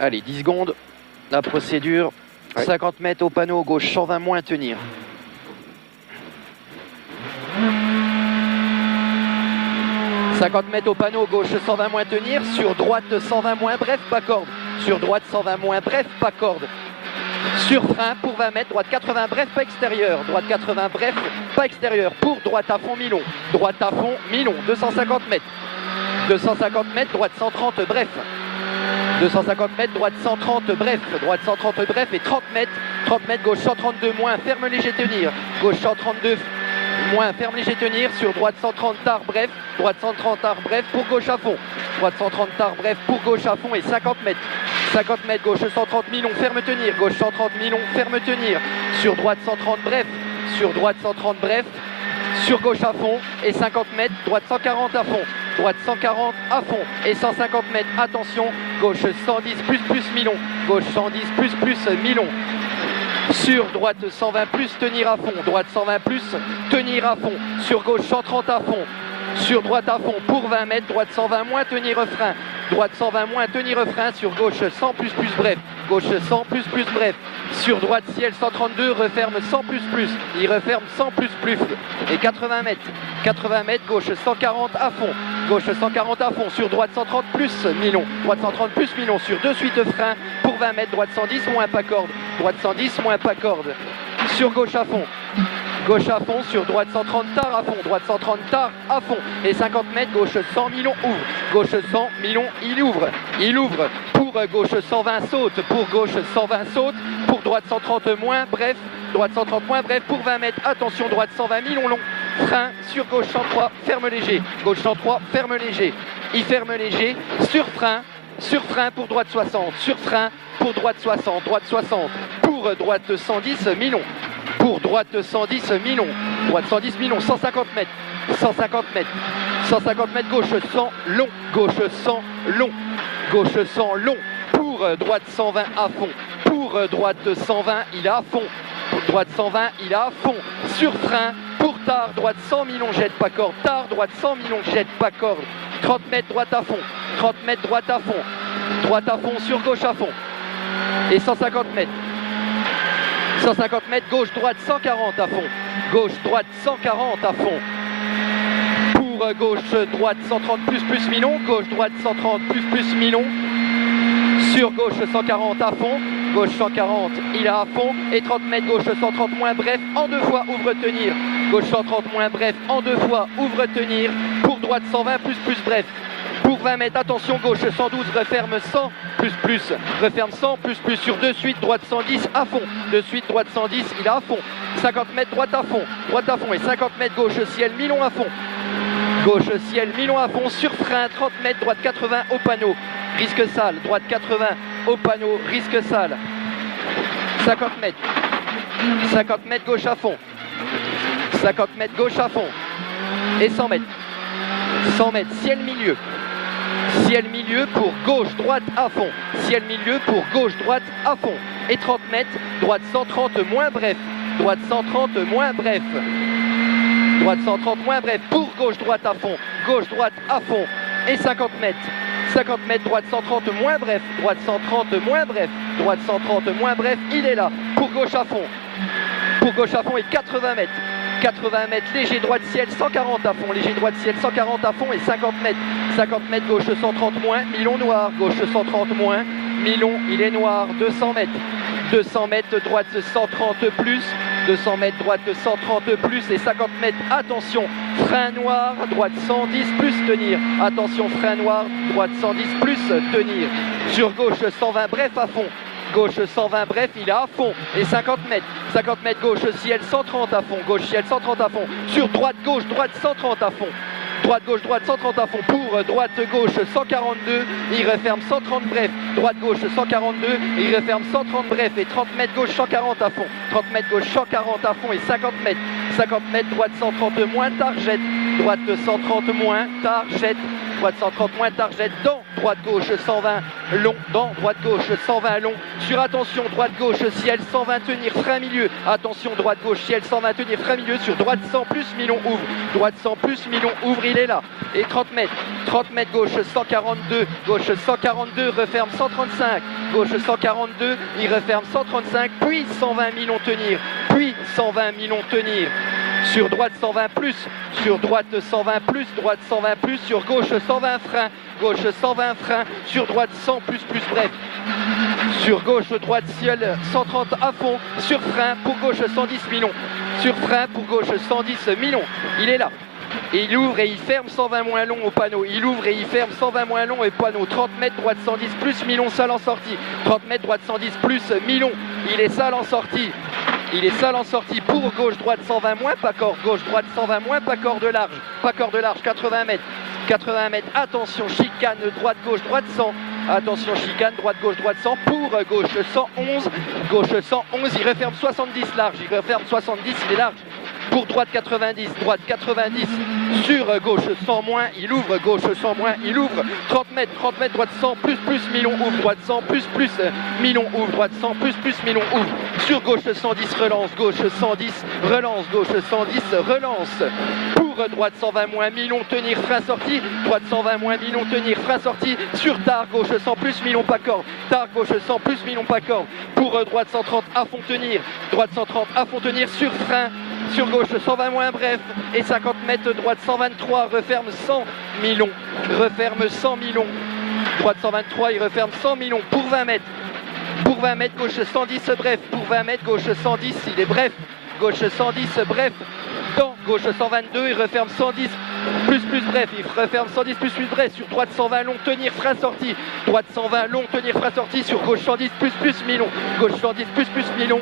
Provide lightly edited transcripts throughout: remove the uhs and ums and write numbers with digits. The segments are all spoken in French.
Allez, 10 secondes. La procédure, ouais. 50 mètres au panneau, gauche 120 moins, tenir. « 50 mètres au panneau, gauche 120 moins, tenir. Sur droite 120 moins, bref, pas corde. Sur droite 120 moins, bref, pas corde. Sur frein pour 20 mètres, droite 80, bref, pas extérieur. Droite 80, bref, pas extérieur. Pour droite à fond, mi-long. Droite à fond, mi-long, 250 mètres. 250 mètres, droite 130, bref. 250 mètres, droite 130, bref. Droite 130, bref. Et 30 mètres, gauche 132 moins, ferme léger, tenir. Gauche 132 moins, ferme léger, tenir. Sur droite 130 tard, bref. Droite 130 tard, bref, pour gauche à fond. Droite 130 tard, bref, pour gauche à fond et 50 mètres. 50 mètres, gauche 130 mi-long, ferme tenir. Gauche 130 mi-long, ferme tenir. Sur droite 130, bref. Sur droite 130, bref. Sur gauche à fond et 50 mètres, droite 140 à fond. Droite 140 à fond et 150 mètres, attention, gauche 110 plus mi-long. Gauche 110 plus mi-long. Sur droite 120 plus, tenir à fond. Droite 120 plus, tenir à fond. Sur gauche 130 à fond. Sur droite à fond pour 20 mètres, droite 120 moins, tenir frein. Droite 120 moins, tenir frein. Sur gauche 100 plus bref. Gauche 100 plus bref. Sur droite ciel 132, referme 100 plus. Il referme 100 plus. Et 80 mètres, gauche 140 à fond. Gauche 140 à fond. Sur droite 130 plus mi-long. Droite 130 plus mi-long. Sur deux suites frein pour 20 mètres, droite 110 moins pas corde. Droite 110 moins pas corde. Sur gauche à fond. Gauche à fond, sur droite 130 tard à fond, droite 130 tard à fond. Et 50 mètres, gauche 100 mi-long, ouvre. Gauche 100 mi-long, il ouvre. Il ouvre. Pour gauche 120 saute, pour gauche 120 saute. Pour droite 130 moins, bref. Droite 130 moins, bref. Pour 20 mètres, attention, droite 120 mi-long, long. Frein, sur gauche 103, ferme léger. Gauche 103, ferme léger. Il ferme léger, sur frein pour droite 60. Sur frein pour droite 60, droite 60. Pour droite 110 mi-long. Pour droite 110 mi-long, droite 110 mi-long, 150 mètres, 150 mètres, 150 mètres, gauche 100 long, gauche 100 long, gauche 100 long, pour droite 120 à fond, pour droite 120 il est à fond, pour droite 120 il est à fond, sur frein, pour tard, droite 100 mi-long, jette pas corde, tard, droite 100 mi-long, jette pas corde, 30 mètres, droite à fond, 30 mètres, droite à fond, sur gauche à fond, et 150 mètres. 150 mètres, gauche, droite, 140 à fond. Gauche, droite, 140 à fond. Pour gauche, droite, 130 plus mi-long. Gauche, droite, 130 plus mi-long. Sur gauche, 140 à fond. Gauche, 140, il est à fond. Et 30 mètres, gauche, 130 moins, bref, en deux fois, ouvre tenir. Gauche, 130 moins, bref, en deux fois, ouvre tenir. Pour droite, 120 plus bref. Pour 20 mètres, attention, gauche 112, referme 100 plus, referme 100 plus, sur deux suites, droite 110 à fond, deux suites, droite 110, il est à fond, 50 mètres, droite à fond, et 50 mètres, gauche ciel, mi-long à fond, gauche ciel, mi-long à fond, sur frein, 30 mètres, droite 80 au panneau, risque sale, droite 80 au panneau, risque sale, 50 mètres, gauche à fond, 50 mètres, gauche à fond, et 100 mètres, ciel milieu pour gauche, droite à fond. Ciel milieu pour gauche, droite à fond. Et 30 mètres, droite 130 moins bref. Droite 130 moins bref. Droite 130 moins bref pour gauche, droite à fond. Gauche, droite à fond. Et 50 mètres. 50 mètres, droite 130 moins bref. Droite 130 moins bref. Droite 130 moins bref, il est là. Pour gauche à fond. Pour gauche à fond et 80 mètres. 80 mètres, léger droite ciel, 140 à fond, léger droite ciel, 140 à fond et 50 mètres. 50 mètres, gauche 130 moins, mi-long noir, gauche 130 moins, mi-long, il est noir, 200 mètres. 200 mètres, droite 130 plus, 200 mètres, droite 130 plus et 50 mètres, attention, frein noir, droite 110 plus, tenir. Attention, frein noir, droite 110 plus, tenir. Sur gauche 120, bref à fond. Gauche 120 bref, il est à fond. Et 50 mètres gauche ciel 130 à fond. Gauche ciel 130 à fond. Sur droite 130 à fond. Droite gauche 130 à fond. Pour droite gauche 142, il referme 130 bref. Droite gauche 142, il referme 130 bref. Et 30 mètres gauche 140 à fond. 30 mètres gauche 140 à fond et 50 mètres. 50 mètres droite 130 moins, tard jette. Droite 130 moins, tard jette. droite 130 moins, target dans, droite gauche 120 long, dans, droite gauche 120 long, sur attention, droite gauche ciel 120 tenir, frein milieu, attention, droite gauche ciel 120 tenir, frein milieu, sur droite 100 plus Milon ouvre, droite 100 plus Milon ouvre, il est là, et 30 mètres gauche 142, gauche 142, referme 135, gauche 142, il referme 135, puis 120 Milon tenir, puis 120 Milon tenir, sur droite 120 plus, sur droite 120 plus, droite 120 plus, sur gauche 120 frein, gauche 120 frein, sur droite 100 plus bref, sur gauche droite ciel 130 à fond, sur frein pour gauche 110 Milon, sur frein pour gauche 110 Milon, il est là. Et il ouvre et il ferme 120 moins long au panneau. Il ouvre et il ferme 120 moins long au panneau. 30 mètres droite 110 plus Milon sale en sortie. 30 mètres droite 110 plus Milon. Il est sale en sortie. Il est sale en sortie pour gauche droite 120 moins, pas corde. Gauche droite 120 moins, pas corde large. Pas corde large, 80 mètres. 80 mètres, attention, chicane, droite, gauche, droite 100. Attention, chicane, droite, gauche, droite 100 pour gauche 111. Gauche 111, il referme 70 large. Il referme 70, il est large. Pour droite 90, droite 90, sur gauche 100 moins, il ouvre, gauche 100 moins, il ouvre, 30 mètres, droite 100 plus Milon ouvre, droite 100 plus Milon ouvre, droite 100 plus Milon ouvre, sur gauche 110, relance, gauche 110, relance, gauche 110, relance, pour droite 120 moins, Milon tenir, frein sorti, droite 120 moins, Milon tenir, frein sorti, sur tard, gauche 100 plus Milon pas corde, tard, gauche 100 plus Milon pas corde, pour droite 130 à fond tenir, droite 130 à fond tenir, sur frein, sur gauche 120 moins bref et 50 mètres droite 123 referme 100 Milon, referme 100 Milon, droite 123 il referme 100 Milon pour 20 mètres, gauche 110 bref, pour 20 mètres gauche 110 il est bref, gauche 110 bref, dans gauche 122 il referme 110 plus bref, il referme 110 plus bref, sur droite 120 long tenir frein sorti, droite 120 long tenir frein sorti, sur gauche 110 plus Milon, gauche 110 plus Milon,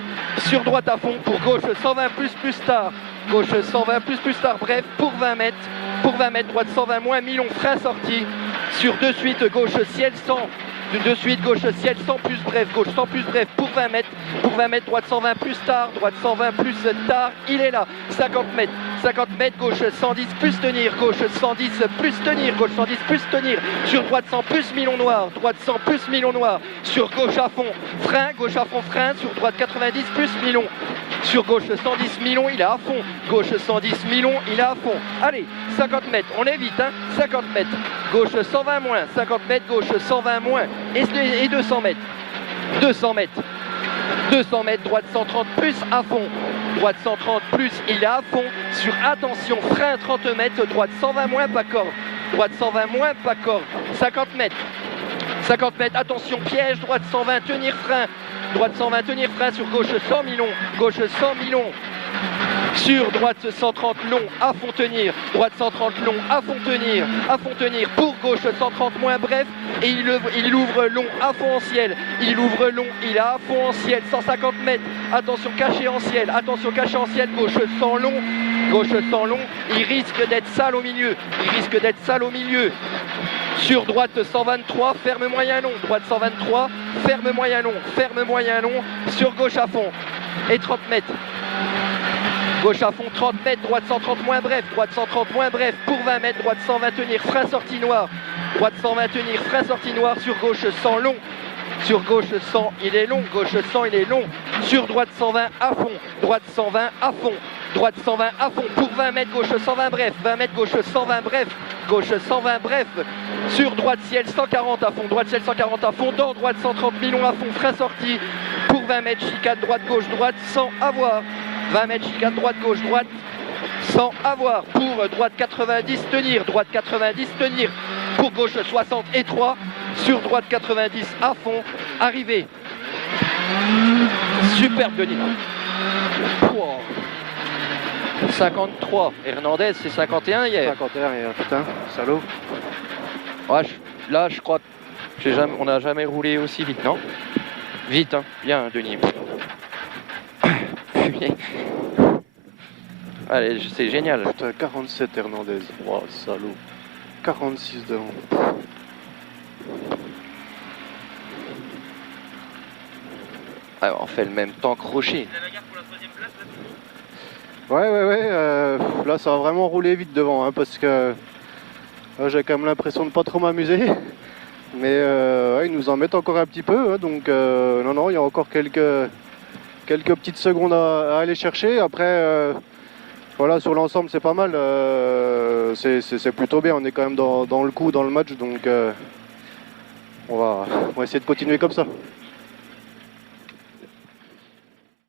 sur droite à fond pour gauche 120 plus tard, gauche 120 plus tard bref, pour 20 mètres, droite 120 moins Milon frein sorti, sur de suite gauche ciel 100, de suite gauche ciel 100 plus bref, gauche 100 plus bref pour 20 mètres, droite 120 plus tard, droite 120 plus tard, il est là, 50 mètres, gauche 110 plus tenir, gauche 110 plus tenir, gauche 110 plus tenir, sur droite 100 plus Milon noir, droite 100 plus Milon noir, sur gauche à fond, frein, gauche à fond frein, sur droite 90 plus Milon, sur gauche 110 Milon, il est à fond, gauche 110 Milon, il est à fond, allez, 50 mètres, on est vite, hein, 50 mètres, gauche 120 moins, 50 mètres, gauche 120 moins, et 200 mètres, 200 mètres, droite 130 plus à fond, droite 130 plus, il est à fond, sur attention, frein 30 mètres, droite 120 moins, pas corde, droite 120 moins, pas corde, 50 mètres, attention, piège, droite 120, tenir frein, droite 120, tenir frein, sur gauche 100 Milon, gauche 100 Milon, sur droite 130 long, à fond tenir, droite 130 long, à fond tenir, pour gauche 130 moins bref, et il ouvre long, à fond en ciel, il ouvre long, il est à fond en ciel, 150 mètres, attention caché en ciel, gauche 100 long, il risque d'être sale au milieu, sur droite 123, ferme moyen long, droite 123, ferme moyen long, sur gauche à fond, et 30 mètres. Gauche à fond 30 mètres, droite 130 moins bref, pour 20 mètres, droite 120 tenir, frein sortie noir, droite 120 tenir, frein sortie noir, sur gauche 100 long, sur gauche 100 il est long, sur droite 120 à fond, droite 120 à fond, pour 20 mètres, gauche 120 bref, gauche 120 bref, sur droite ciel 140 à fond, dans droite 130 Milon à fond, frein sorti, pour 20 mètres, chicane droite, gauche, droite, sans avoir, 20 mètres, chicane droite, gauche, droite, sans avoir, pour droite 90 tenir, pour gauche 60 et 3, sur droite 90 à fond, arrivé. Superbe Denis. Wow. 53, Hernandez c'est 51 hier. 51 hier, putain, salaud. Ouais, là je crois on n'a jamais roulé aussi vite, non? Vite, hein, bien Denis. Allez, c'est génial. Putain, 47 Hernandez, wow, salaud. 46 devant. Alors, on fait le même temps que Rocher. Ouais, là ça va vraiment rouler vite devant, hein, parce que J'ai quand même l'impression de pas trop m'amuser. Mais ouais, ils nous en mettent encore un petit peu. Hein, donc non, il y a encore quelques petites secondes à aller chercher. Après, voilà, sur l'ensemble, c'est pas mal. C'est plutôt bien. On est quand même dans le coup, dans le match. Donc on va essayer de continuer comme ça.